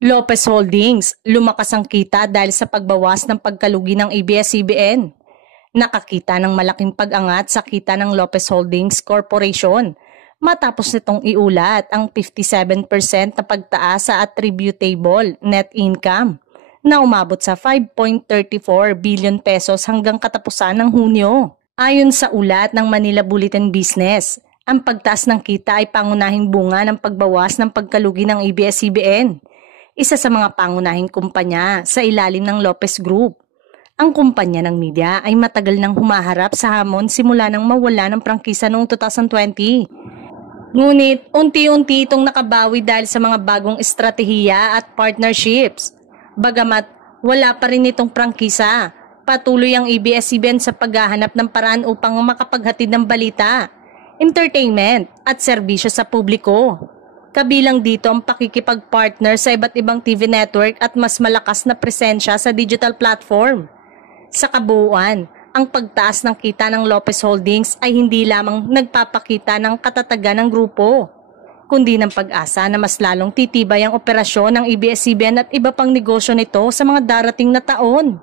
Lopez Holdings, lumakas ang kita dahil sa pagbawas ng pagkalugi ng ABS-CBN. Nakakita ng malaking pag-angat sa kita ng Lopez Holdings Corporation matapos nitong iulat ang 57% na pagtaas sa attributable net income na umabot sa 5.34 billion pesos hanggang katapusan ng Hunyo. Ayon sa ulat ng Manila Bulletin Business, ang pagtaas ng kita ay pangunahing bunga ng pagbawas ng pagkalugi ng ABS-CBN, isa sa mga pangunahing kumpanya sa ilalim ng Lopez Group. Ang kumpanya ng media ay matagal nang humaharap sa hamon simula nang mawala ng prangkisa noong 2020. Ngunit unti-unti itong nakabawi dahil sa mga bagong estratehiya at partnerships. Bagamat wala pa rin itong prangkisa, patuloy ang ABS-CBN sa paghahanap ng paraan upang makapaghatid ng balita, entertainment at serbisyo sa publiko. Kabilang dito ang pakikipag-partner sa iba't ibang TV network at mas malakas na presensya sa digital platform. Sa kabuuan, ang pagtaas ng kita ng Lopez Holdings ay hindi lamang nagpapakita ng katatagan ng grupo, kundi ng pag-asa na mas lalong titibay ang operasyon ng ABS-CBN at iba pang negosyo nito sa mga darating na taon.